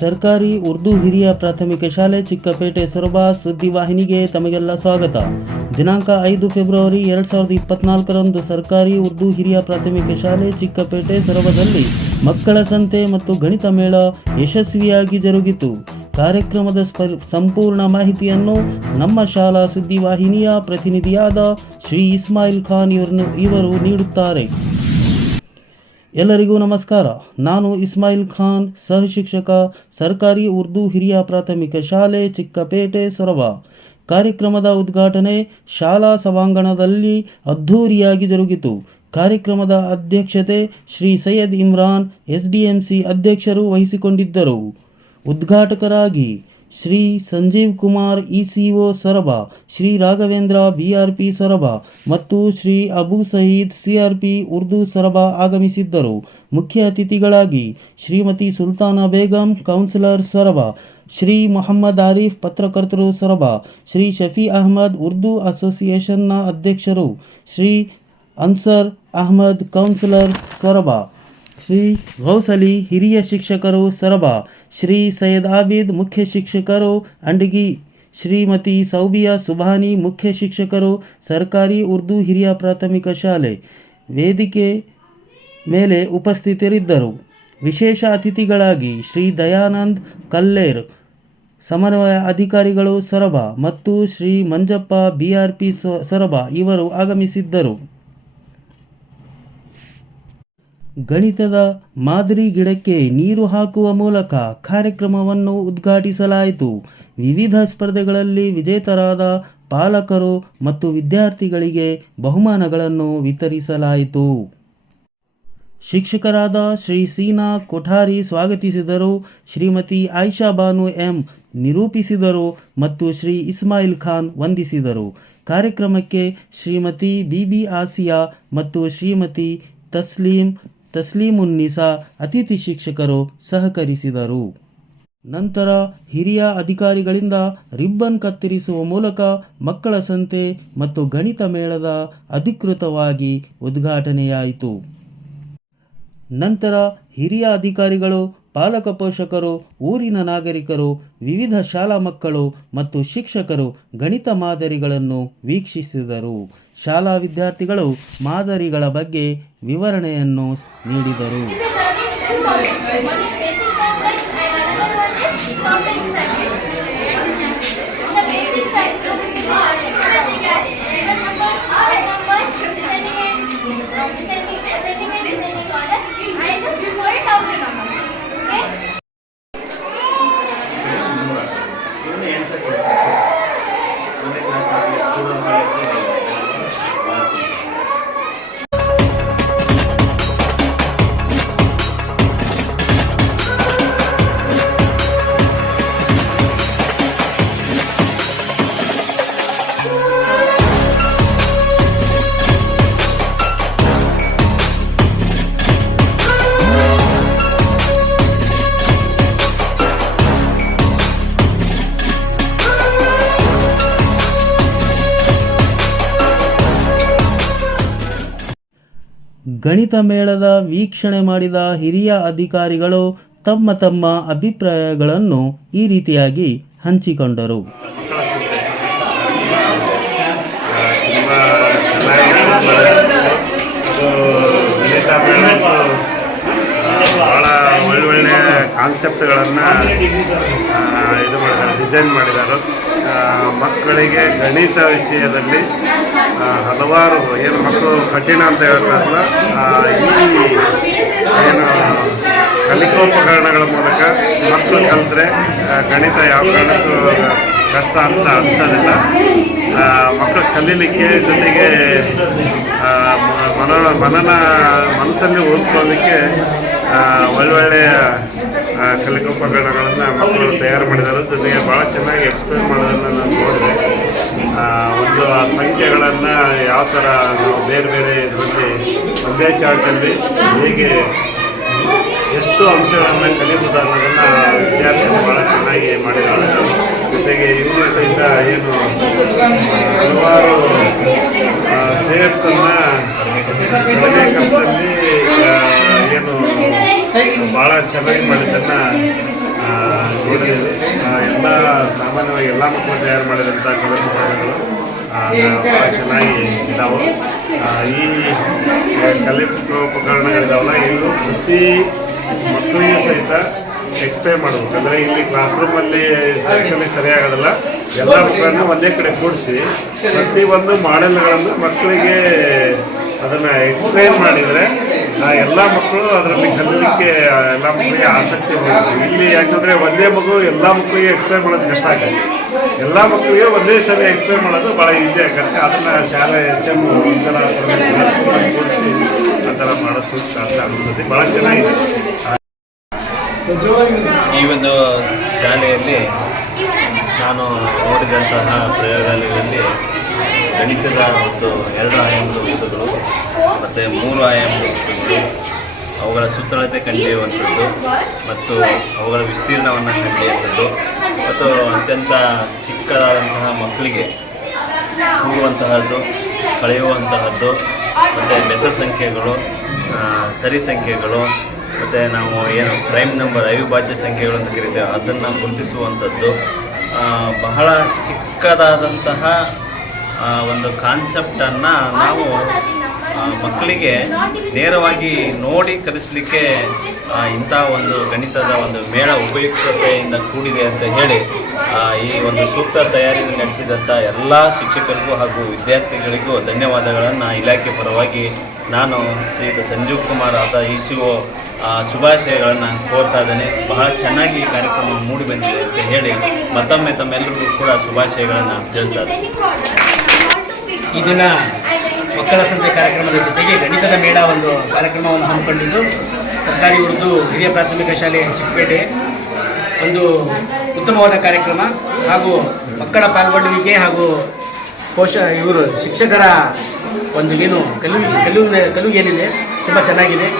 ಸರ್ಕಾರಿ ಉರ್ದು ಹಿರಿಯ ಪ್ರಾಥಮಿಕ ಶಾಲೆ ಚಿಕ್ಕಪೇಟೆ ಸೊರಬ ಸುದ್ದಿವಾಹಿನಿಗೆ ತಮಗೆಲ್ಲ ಸ್ವಾಗತ. ದಿನಾಂಕ 5 ಫೆಬ್ರವರಿ 2024ರಂದು ಸರ್ಕಾರಿ ಉರ್ದು ಹಿರಿಯ ಪ್ರಾಥಮಿಕ ಶಾಲೆ ಚಿಕ್ಕಪೇಟೆ ಸೊರಬದಲ್ಲಿ ಮಕ್ಕಳ ಸಂತೆ ಮತ್ತು ಗಣಿತ ಮೇಳ ಯಶಸ್ವಿಯಾಗಿ ಜರುಗಿತು. ಕಾರ್ಯಕ್ರಮದ ಸಂಪೂರ್ಣ ಮಾಹಿತಿಯನ್ನು ನಮ್ಮ ಶಾಲಾ ಸುದ್ದಿವಾಹಿನಿಯ ಪ್ರತಿನಿಧಿಯಾದ ಶ್ರೀ ಇಸ್ಮಾಯಿಲ್ ಖಾನ್ ಇವರು ನೀಡುತ್ತಾರೆ. ಎಲ್ಲರಿಗೂ ನಮಸ್ಕಾರ. ನಾನು ಇಸ್ಮಾಯಿಲ್ ಖಾನ್, ಸಹ ಶಿಕ್ಷಕ, ಸರ್ಕಾರಿ ಉರ್ದು ಹಿರಿಯ ಪ್ರಾಥಮಿಕ ಶಾಲೆ ಚಿಕ್ಕಪೇಟೆ ಸೊರಬ. ಕಾರ್ಯಕ್ರಮದ ಉದ್ಘಾಟನೆ ಶಾಲಾ ಸಭಾಂಗಣದಲ್ಲಿ ಅದ್ಧೂರಿಯಾಗಿ ಜರುಗಿತು. ಕಾರ್ಯಕ್ರಮದ ಅಧ್ಯಕ್ಷತೆ ಶ್ರೀ ಸೈಯದ್ ಇಮ್ರಾನ್ SDMC ಅಧ್ಯಕ್ಷರು ವಹಿಸಿಕೊಂಡಿದ್ದರು. ಉದ್ಘಾಟಕರಾಗಿ ಶ್ರೀ ಸಂಜೀವ್ ಕುಮಾರ್ ECO ಸೊರಬ, ಶ್ರೀ ರಾಘವೇಂದ್ರ BRP ಸೊರಬ ಮತ್ತು ಶ್ರೀ ಅಬು ಸಯೀದ್ CRP ಉರ್ದು ಸೊರಬ ಆಗಮಿಸಿದ್ದರು. ಮುಖ್ಯ ಅತಿಥಿಗಳಾಗಿ ಶ್ರೀಮತಿ ಸುಲ್ತಾನಾ ಬೇಗಂ ಕೌನ್ಸಿಲರ್ ಸೊರಬ, ಶ್ರೀ ಮೊಹಮ್ಮದ್ ಆರಿಫ್ ಪತ್ರಕರ್ತರು ಸೊರಬ, ಶ್ರೀ ಶಫಿ ಅಹಮದ್ ಉರ್ದು ಅಸೋಸಿಯೇಷನ್ನ ಅಧ್ಯಕ್ಷರು, ಶ್ರೀ ಅನ್ಸರ್ ಅಹಮದ್ ಕೌನ್ಸಿಲರ್ ಸೊರಬ, ಶ್ರೀ ಗೌಸ್ ಅಲಿ ಹಿರಿಯ ಶಿಕ್ಷಕರು ಸೊರಬ, ಶ್ರೀ ಸೈಯದ್ ಆಬಿದ್ ಮುಖ್ಯ ಶಿಕ್ಷಕರು ಅಂಡಗಿ, ಶ್ರೀಮತಿ ಸೌಬಿಯಾ ಸುಬಾನಿ ಮುಖ್ಯ ಶಿಕ್ಷಕರು ಸರ್ಕಾರಿ ಉರ್ದು ಹಿರಿಯ ಪ್ರಾಥಮಿಕ ಶಾಲೆ ವೇದಿಕೆ ಮೇಲೆ ಉಪಸ್ಥಿತರಿದ್ದರು. ವಿಶೇಷ ಅತಿಥಿಗಳಾಗಿ ಶ್ರೀ ದಯಾನಂದ್ ಕಲ್ಲೇರ್ ಸಮನ್ವಯ ಅಧಿಕಾರಿಗಳು ಸೊರಬ ಮತ್ತು ಶ್ರೀ ಮಂಜಪ್ಪ BRP ಸೊರಬ ಇವರು ಆಗಮಿಸಿದ್ದರು. ಗಣಿತದ ಮಾದರಿ ಗಿಡಕ್ಕೆ ನೀರು ಹಾಕುವ ಮೂಲಕ ಕಾರ್ಯಕ್ರಮವನ್ನು ಉದ್ಘಾಟಿಸಲಾಯಿತು. ವಿವಿಧ ಸ್ಪರ್ಧೆಗಳಲ್ಲಿ ವಿಜೇತರಾದ ಪಾಲಕರು ಮತ್ತು ವಿದ್ಯಾರ್ಥಿಗಳಿಗೆ ಬಹುಮಾನಗಳನ್ನು ವಿತರಿಸಲಾಯಿತು. ಶಿಕ್ಷಕರಾದ ಶ್ರೀ ಸೀನಾ ಕೊಠಾರಿ ಸ್ವಾಗತಿಸಿದರು, ಶ್ರೀಮತಿ ಆಯಿಷಾ ಬಾನು M ನಿರೂಪಿಸಿದರು ಮತ್ತು ಶ್ರೀ ಇಸ್ಮಾಯಿಲ್ ಖಾನ್ ವಂದಿಸಿದರು. ಕಾರ್ಯಕ್ರಮಕ್ಕೆ ಶ್ರೀಮತಿ ಬಿಬಿ ಆಸಿಯಾ ಮತ್ತು ಶ್ರೀಮತಿ ತಸ್ಲೀಮುನ್ನಿಸಾ ಅತಿಥಿ ಶಿಕ್ಷಕರು ಸಹಕರಿಸಿದರು. ನಂತರ ಹಿರಿಯ ಅಧಿಕಾರಿಗಳಿಂದ ರಿಬ್ಬನ್ ಕತ್ತರಿಸುವ ಮೂಲಕ ಮಕ್ಕಳ ಸಂತೆ ಮತ್ತು ಗಣಿತ ಮೇಳದ ಅಧಿಕೃತವಾಗಿ ಉದ್ಘಾಟನೆಯಾಯಿತು. ನಂತರ ಹಿರಿಯ ಅಧಿಕಾರಿಗಳು, ಪಾಲಕ ಪೋಷಕರು, ಊರಿನ ನಾಗರಿಕರು, ವಿವಿಧ ಶಾಲಾ ಮಕ್ಕಳು ಮತ್ತು ಶಿಕ್ಷಕರು ಗಣಿತ ಮಾದರಿಗಳನ್ನು ವೀಕ್ಷಿಸಿದರು. ಶಾಲಾ ವಿದ್ಯಾರ್ಥಿಗಳು ಮಾದರಿಗಳ ಬಗ್ಗೆ ವಿವರಣೆಯನ್ನು ನೀಡಿದರು. ಗಣಿತ ಮೇಳದ ವೀಕ್ಷಣೆ ಮಾಡಿದ ಹಿರಿಯ ಅಧಿಕಾರಿಗಳು ತಮ್ಮ ತಮ್ಮ ಅಭಿಪ್ರಾಯಗಳನ್ನು ಈ ರೀತಿಯಾಗಿ ಹಂಚಿಕೊಂಡರು. ಭಾಳ ಒಳ್ಳೊಳ್ಳೆ ಕಾನ್ಸೆಪ್ಟ್ಗಳನ್ನು ಡಿಸೈನ್ ಮಾಡಿದ್ದಾರೆ. ಮಕ್ಕಳಿಗೆ ಗಣಿತ ವಿಷಯದಲ್ಲಿ ಹಲವಾರು ಏನು ಮಕ್ಕಳು ಕಠಿಣ ಅಂತ ಹೇಳ್ತಾರಲ್ಲ, ಈ ಏನು ಕಲಿಕೋಪಕರಣಗಳ ಮೂಲಕ ಮಕ್ಕಳು ಕಲಿತ್ರೆ ಗಣಿತ ಯಾವ ಕಾರಣಕ್ಕೂ ಕಷ್ಟ ಅಂತ ಅನಿಸೋದಿಲ್ಲ. ಮಕ್ಕಳು ಕಲೀಲಿಕ್ಕೆ ಜೊತೆಗೆ ಮನಸ್ಸಲ್ಲಿ ಓದ್ಕೊಳ್ಳೋದಕ್ಕೆ ಒಳ್ಳೊಳ್ಳೆಯ ಕಲಿಕೋಪಕರಣಗಳನ್ನು ಮಕ್ಕಳು ತಯಾರು ಮಾಡಿದ್ದಾರೆ. ಜೊತೆಗೆ ಭಾಳ ಚೆನ್ನಾಗಿ ಎಕ್ಸ್ಪ್ಲೇನ್ ಮಾಡೋದನ್ನು ನಾನು ನೋಡಿದೆ. ಒಂದು ಆ ಸಂಖ್ಯೆಗಳನ್ನು ಯಾವ ಥರ ನಾವು ಬೇರೆ ಬೇರೆ ಇದರಲ್ಲಿ ಒಂದೇ ಚಾರ್ಟಲ್ಲಿ ಹೇಗೆ ಎಷ್ಟು ಅಂಶಗಳನ್ನು ಕಲಿಯುವುದು ಅನ್ನೋದನ್ನು ವಿದ್ಯಾರ್ಥಿಗಳು ಭಾಳ ಚೆನ್ನಾಗಿ ಮಾಡಿದ್ದಾರೆ. ಜೊತೆಗೆ ಇವರು ಸಹಿತ ಏನು ಹಲವಾರು ಸೇಪ್ಸನ್ನು ಕಡಿಮೆ ಖರ್ಚಲ್ಲಿ ಏನು ಭಾಳ ಚೆನ್ನಾಗಿ ಮಾಡಿದ್ದನ್ನು ನೋಡಿದ್ದೀವಿ. ಎಲ್ಲ ಸಾಮಾನ್ಯವಾಗಿ ಎಲ್ಲ ಮಕ್ಕಳು ತಯಾರು ಮಾಡಿದಂಥ ಕಲಾಕೃತಿಗಳು ಭಾಳ ಚೆನ್ನಾಗಿ ಇದ್ದಾವೆ. ಈ ಕಲಿಕೋಪಕರಣಗಳಿದಾವಲ್ಲ ಇವು ಪ್ರತಿ ಮಕ್ಕಳಿಗೆ ಸಹಿತ ಎಕ್ಸ್ಪ್ಲೇನ್ ಮಾಡಬೇಕು. ಅಂದರೆ ಇಲ್ಲಿ ಕ್ಲಾಸ್ ರೂಮಲ್ಲಿ ಆ್ಯಕ್ಚುಲಿ ಸರಿಯಾಗೋದಿಲ್ಲ. ಎಲ್ಲ ಮಕ್ಕಳನ್ನು ಒಂದೇ ಕಡೆ ಕೂಡಿಸಿ ಪ್ರತಿಯೊಂದು ಮಾಡೆಲ್ಗಳನ್ನು ಮಕ್ಕಳಿಗೆ ಅದನ್ನು ಎಕ್ಸ್ಪ್ಲೇನ್ ಮಾಡಿದರೆ ಎಲ್ಲ ಮಕ್ಕಳು ಅದರಲ್ಲಿ ಕಲೀಲಿಕ್ಕೆ ಎಲ್ಲ ಮಕ್ಕಳಿಗೆ ಆಸಕ್ತಿ ಬರುತ್ತೆ. ಇಲ್ಲಿ ಯಾಕಂದರೆ ಒಂದೇ ಮಗು ಎಲ್ಲ ಮಕ್ಕಳಿಗೆ ಎಕ್ಸ್ಪ್ಲೇನ್ ಮಾಡೋದು ಕಷ್ಟ ಆಗುತ್ತೆ. ಎಲ್ಲ ಮಕ್ಕಳಿಗೆ ಒಂದೇ ಸರಿ ಎಕ್ಸ್ಪ್ಲೇನ್ ಮಾಡೋದು ಭಾಳ ಈಸಿ ಆಗುತ್ತೆ. ಅದನ್ನು ಶಾಲೆ HM ಕೂಡಿಸಿ ಆ ಥರ ಮಾಡೋ ಸೂಕ್ತ ಅಂತ ಅನಿಸ್ತದೆ. ಭಾಳ ಚೆನ್ನಾಗಿದೆ. ಈ ಒಂದು ಶಾಲೆಯಲ್ಲಿ ನಾನು ನೋಡಿದಂತಹ ಪ್ರಯೋಗಾಲಯದಲ್ಲಿ ಗಣಿತದ ಒಂದು 2 ಆಯಾಮದ ವಸ್ತುಗಳು ಮತ್ತು 3 ಆಯಾಮದ ವಸ್ತುಗಳು, ಅವುಗಳ ಸೂತ್ರಳತೆ ಕಂಡುಹಿಡಿಯುವಂಥದ್ದು ಮತ್ತು ಅವುಗಳ ವಿಸ್ತೀರ್ಣವನ್ನು ಕಂಡುಹಿಡಿಯುವಂಥದ್ದು ಮತ್ತು ಅತ್ಯಂತ ಚಿಕ್ಕದಾದಂತಹ ಮಕ್ಕಳಿಗೆ ಕೂಡುವಂತಹದ್ದು, ಕಳೆಯುವಂತಹದ್ದು ಮತ್ತು ಬೆಸ ಸಂಖ್ಯೆಗಳು, ಸರಿ ಸಂಖ್ಯೆಗಳು ಮತ್ತು ನಾವು ಏನು ಪ್ರೈಮ್ ನಂಬರ್ ಅವಿಭಾಜ್ಯ ಸಂಖ್ಯೆಗಳು ಅಂತ ಕರೀತೇವೆ ಅದನ್ನು ಗುರುತಿಸುವಂಥದ್ದು, ಬಹಳ ಚಿಕ್ಕದಾದಂತಹ ಒಂದು ಕಾನ್ಸೆಪ್ಟನ್ನು ನಾವು ಮಕ್ಕಳಿಗೆ ನೇರವಾಗಿ ನೋಡಿ ಕಲಿಸಲಿಕ್ಕೆ ಇಂಥ ಒಂದು ಗಣಿತದ ಒಂದು ಮೇಳ ಉಪಯುಕ್ತತೆಯಿಂದ ಕೂಡಿದೆ ಅಂತ ಹೇಳಿ ಈ ಒಂದು ಸೂಕ್ತ ತಯಾರಿಯನ್ನು ನಡೆಸಿದಂಥ ಎಲ್ಲ ಶಿಕ್ಷಕರಿಗೂ ಹಾಗೂ ವಿದ್ಯಾರ್ಥಿಗಳಿಗೂ ಧನ್ಯವಾದಗಳನ್ನು ಇಲಾಖೆ ಪರವಾಗಿ ನಾನು ಶ್ರೀಯುತ ಸಂಜೀವ್ ಕುಮಾರ್ ECO ಶುಭಾಶಯಗಳನ್ನು ಕೋರ್ತಾ ಇದ್ದೇನೆ. ಬಹಳ ಚೆನ್ನಾಗಿ ಈ ಕಾರ್ಯಕ್ರಮ ಮೂಡಿ ಬಂದಿದೆ ಅಂತ ಹೇಳಿ ಮತ್ತೊಮ್ಮೆ ತಮ್ಮೆಲ್ಲರಿಗೂ ಕೂಡ ಶುಭಾಶಯಗಳನ್ನು ತಿಳಿಸ್ತಾ ಇದ್ದೇನೆ. ಈ ದಿನ ಮಕ್ಕಳ ಸಂತೆ ಕಾರ್ಯಕ್ರಮದ ಜೊತೆಗೆ ಗಣಿತದ ಮೇಳ ಒಂದು ಕಾರ್ಯಕ್ರಮವನ್ನು ಹಮ್ಮಿಕೊಂಡಿದ್ದು ಸರ್ಕಾರಿ ಉರ್ದು ಹಿರಿಯ ಪ್ರಾಥಮಿಕ ಶಾಲೆ ಚಿಕ್ಕಪೇಟೆ ಒಂದು ಉತ್ತಮವಾದ ಕಾರ್ಯಕ್ರಮ ಹಾಗೂ ಮಕ್ಕಳ ಪಾಲ್ಗೊಳ್ಳುವಿಕೆ ಹಾಗೂ ಶಿಕ್ಷಕರ ಒಂದು ಏನು ಕಲಿವು ಏನಿದೆ ತುಂಬ ಚೆನ್ನಾಗಿದೆ.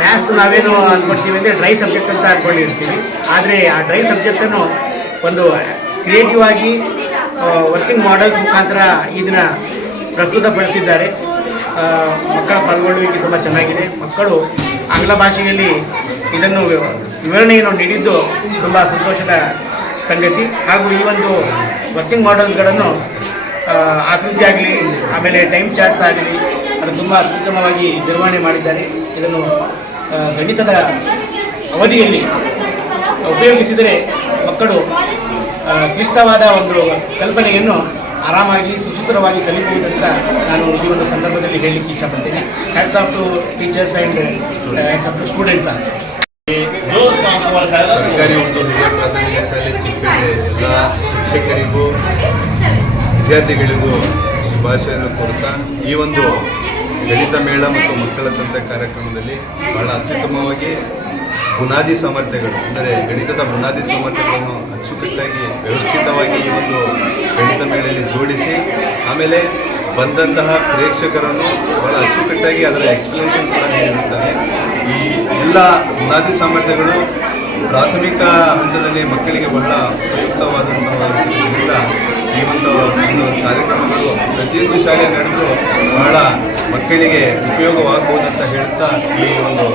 ಮ್ಯಾಥ್ಸ್ ನಾವೇನು ಅಂದ್ಕೊಳ್ತೀವಿ ಅಂದರೆ ಡ್ರೈ ಸಬ್ಜೆಕ್ಟ್ ಅಂತ ಅಂದ್ಕೊಂಡಿರ್ತೀವಿ. ಆದರೆ ಆ ಡ್ರೈ ಸಬ್ಜೆಕ್ಟನ್ನು ಒಂದು ಕ್ರಿಯೇಟಿವ್ ಆಗಿ ವರ್ಕಿಂಗ್ ಮಾಡೆಲ್ಸ್ ಮುಖಾಂತರ ಈ ದಿನ ಪ್ರಸ್ತುತಪಡಿಸಿದ್ದಾರೆ. ಮಕ್ಕಳ ಪಾಲ್ಗೊಳ್ಳುವಿಕೆ ತುಂಬ ಚೆನ್ನಾಗಿದೆ. ಮಕ್ಕಳು ಆಂಗ್ಲ ಭಾಷೆಯಲ್ಲಿ ಇದನ್ನು ವಿವರಣೆಯನ್ನು ನೀಡಿದ್ದು ತುಂಬ ಸಂತೋಷದ ಸಂಗತಿ. ಹಾಗೂ ಈ ಒಂದು ವರ್ಕಿಂಗ್ ಮಾಡೆಲ್ಸ್ಗಳನ್ನು ಆಕೃತಿ ಆಗಲಿ ಆಮೇಲೆ ಟೈಮ್ ಚಾರ್ಟ್ಸ್ ಆಗಲಿ ಅದು ತುಂಬ ಅತ್ಯುತ್ತಮವಾಗಿ ನಿರ್ವಹಣೆ ಮಾಡಿದ್ದಾರೆ. ಇದನ್ನು ಗಣಿತದ ಅವಧಿಯಲ್ಲಿ ಉಪಯೋಗಿಸಿದರೆ ಮಕ್ಕಳು ಕ್ಲಿಷ್ಟವಾದ ಒಂದು ಕಲ್ಪನೆಯನ್ನು ಆರಾಮಾಗಿ ಸುಸೂತ್ರವಾಗಿ ಕಲಿಬಹುದಂತ ನಾನು ಈ ಒಂದು ಸಂದರ್ಭದಲ್ಲಿ ಹೇಳಲಿಕ್ಕೆ ಇಷ್ಟಪಡ್ತೇನೆ. Hats off to teachers and hats off to students also. ಸರ್ಕಾರಿ ಉರ್ದು ಹಿರಿಯ ಪ್ರಾಥಮಿಕ ಶಾಲೆ ಚಿಕ್ಕಪೇಟೆ ಎಲ್ಲ ಶಿಕ್ಷಕರಿಗೂ ವಿದ್ಯಾರ್ಥಿಗಳಿಗೂ ಶುಭಾಶಯವನ್ನು ಕೋರುತ್ತಾ ಈ ಒಂದು ಗಣಿತ ಮೇಳ ಮತ್ತು ಮಕ್ಕಳ ಸಂತೆ ಕಾರ್ಯಕ್ರಮದಲ್ಲಿ ಬಹಳ ಅತ್ಯುತ್ತಮವಾಗಿ ಬುನಾದಿ ಸಾಮರ್ಥ್ಯಗಳು ಅಂದರೆ ಗಣಿತದ ಬುನಾದಿ ಸಾಮರ್ಥ್ಯಗಳನ್ನು ಅಚ್ಚುಕಟ್ಟಾಗಿ ವ್ಯವಸ್ಥಿತವಾಗಿ ಈ ಒಂದು ಗಣಿತ ಮೇಳದಲ್ಲಿ ಜೋಡಿಸಿ ಆಮೇಲೆ ಬಂದಂತಹ ಪ್ರೇಕ್ಷಕರನ್ನು ಬಹಳ ಅಚ್ಚುಕಟ್ಟಾಗಿ ಅದರ ಎಕ್ಸ್ಪ್ಲನೇಷನ್ ಕೂಡ ನೀಡಿರುತ್ತಾರೆ. ಈ ಎಲ್ಲ ಬುನಾದಿ ಸಾಮರ್ಥ್ಯಗಳು ಪ್ರಾಥಮಿಕ ಹಂತದಲ್ಲಿ ಮಕ್ಕಳಿಗೆ ಬಹಳ ಉಪಯುಕ್ತವಾದಂತಹ ಈ ಒಂದು ಕಾರ್ಯಕ್ರಮಗಳು ಪ್ರತಿಯೊಂದು ಶಾಲೆ ನಡೆದರೂ ಬಹಳ ಮಕ್ಕಳಿಗೆ ಉಪಯೋಗವಾಗಬಹುದಂತ ಹೇಳ್ತಾ ಈ ಒಂದು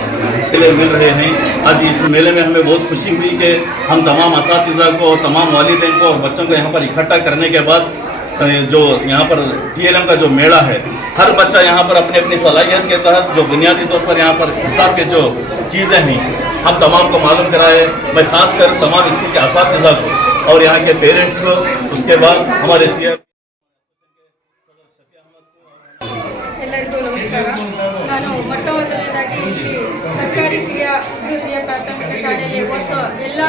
मेले मिल रहे हैं। आज इस मेले में हमें बहुत खुशी हुई कि हम तमाम असातिज़ा को और तमाम वालिदैन को और बच्चों को यहाँ पर इकट्ठा करने के बाद जो यहाँ पर TLM का जो मेला है, हर बच्चा यहाँ पर अपनी अपनी सलाहियत के तहत जो बुनियादी तौर पर यहाँ पर हिसाब के जो चीज़ें हैं हम तमाम को मालूम कराए। मैं खासकर तमाम स्कूल के असातिज़ा को और यहाँ के पेरेंट्स को, उसके बाद हमारे CR ಎಲ್ಲರಿಗೂ ನಮಸ್ಕಾರ. ನಾನು ಮೊಟ್ಟ ಮೊದಲನೇದಾಗಿ ಇಲ್ಲಿ ಸರ್ಕಾರಿ ಹಿರಿಯ ಪ್ರಾಥಮಿಕ ಶಾಲೆಯಲ್ಲಿ ಓದಿಸೋ ಎಲ್ಲ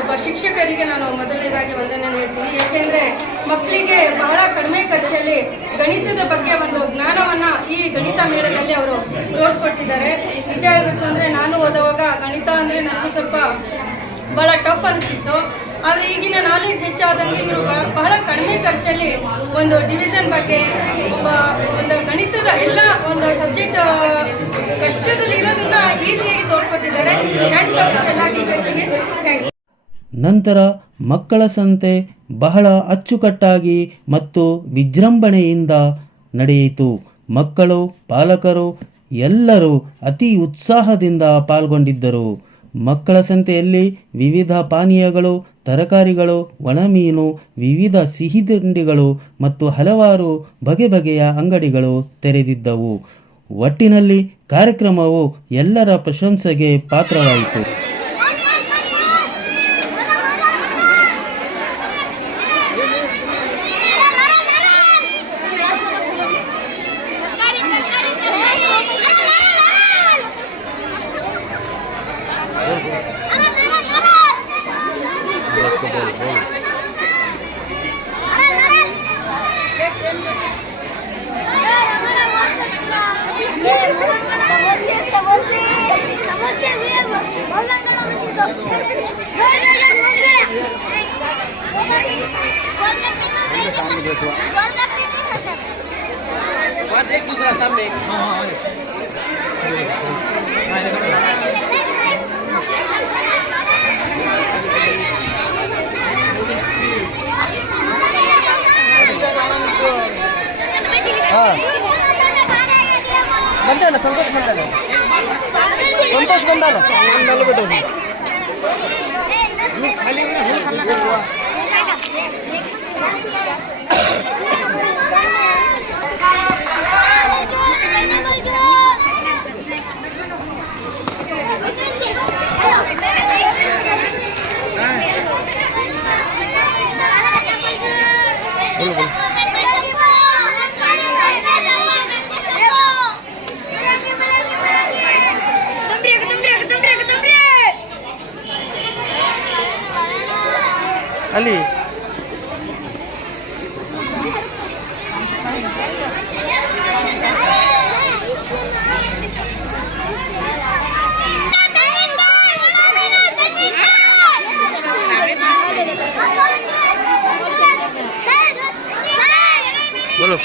ಒಬ್ಬ ಶಿಕ್ಷಕರಿಗೆ ನಾನು ಮೊದಲನೇದಾಗಿ ವಂದನೆ ಹೇಳ್ತೀನಿ. ಏಕೆಂದರೆ ಮಕ್ಕಳಿಗೆ ಬಹಳ ಕಡಿಮೆ ಖರ್ಚಲ್ಲಿ ಗಣಿತದ ಬಗ್ಗೆ ಒಂದು ಜ್ಞಾನವನ್ನು ಈ ಗಣಿತ ಮೇಳದಲ್ಲಿ ಅವರು ತೋರಿಸ್ಕೊಟ್ಟಿದ್ದಾರೆ. ನಿಜ ಹೇಳಬೇಕು ಅಂದರೆ ನಾನು ಓದುವಾಗ ಗಣಿತ ಅಂದರೆ ನನಗೂ ಸ್ವಲ್ಪ ಭಾಳ ಟಫ್ ಅನಿಸ್ತಿತ್ತು. ಆದರೆ ಈಗಿನ ನಾಲೆಡ್ಜ್ ಹೆಚ್ಚಾದಂಗೆ ಇವರು ಬಹಳ ಕಡಿಮೆ ಖರ್ಚಲ್ಲಿ ಒಂದು ಡಿವಿಷನ್ ಬಗ್ಗೆ ಒಂದು ಗಣಿತದ ಎಲ್ಲ ಒಂದು ಸಬ್ಜೆಕ್ಟ್ ಕಷ್ಟದಲ್ಲಿ ಇರೋದನ್ನ ಈಸಿಯಾಗಿ ತೋರಿಸ್ಕೊಟ್ಟಿದ್ದಾರೆ. ಎಲ್ಲ ಟೀಚರ್ಸ್ಗೆ ಥ್ಯಾಂಕ್ ಯು. ನಂತರ ಮಕ್ಕಳ ಸಂತೆ ಬಹಳ ಅಚ್ಚುಕಟ್ಟಾಗಿ ಮತ್ತು ವಿಜೃಂಭಣೆಯಿಂದ ನಡೆಯಿತು. ಮಕ್ಕಳು, ಪಾಲಕರು ಎಲ್ಲರೂ ಅತಿ ಉತ್ಸಾಹದಿಂದ ಪಾಲ್ಗೊಂಡಿದ್ದರು. ಮಕ್ಕಳ ಸಂತೆಯಲ್ಲಿ ವಿವಿಧ ಪಾನೀಯಗಳು, ತರಕಾರಿಗಳು, ಒಣಮೀನು, ವಿವಿಧ ಸಿಹಿ ತಿಂಡಿಗಳು ಮತ್ತು ಹಲವಾರು ಬಗೆ ಬಗೆಯ ಅಂಗಡಿಗಳು ತೆರೆದಿದ್ದವು. ಒಟ್ಟಿನಲ್ಲಿ ಕಾರ್ಯಕ್ರಮವು ಎಲ್ಲರ ಪ್ರಶಂಸೆಗೆ ಪಾತ್ರವಾಯಿತು. ಬಂದಲ್ಲ ಸಂತೋಷ್ ಬಂದಲ್ಲ ಸಂತೋಷ್ ಬಂದಲ್ಲ ಬಿಟ್ಟು ಅಲ್ಲಿ बोलो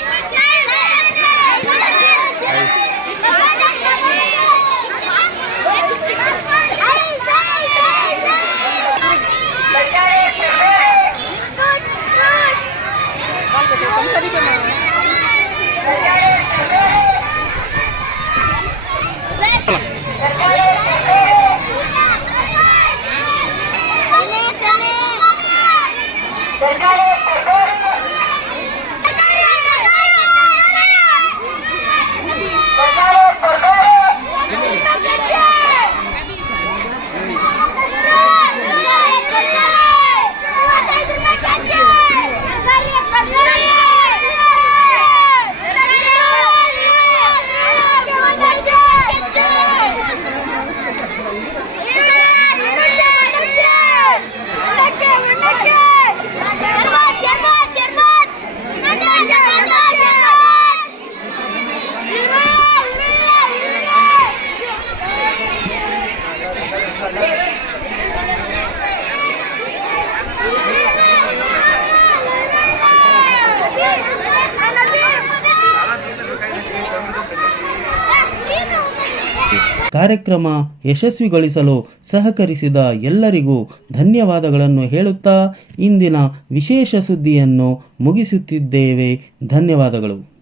ಕಾರ್ಯಕ್ರಮ ಯಶಸ್ವಿಗೊಳಿಸಲು ಸಹಕರಿಸಿದ ಎಲ್ಲರಿಗೂ ಧನ್ಯವಾದಗಳನ್ನು ಹೇಳುತ್ತಾ ಇಂದಿನ ವಿಶೇಷ ಸುದ್ದಿಯನ್ನು ಮುಗಿಸುತ್ತಿದ್ದೇವೆ. ಧನ್ಯವಾದಗಳು.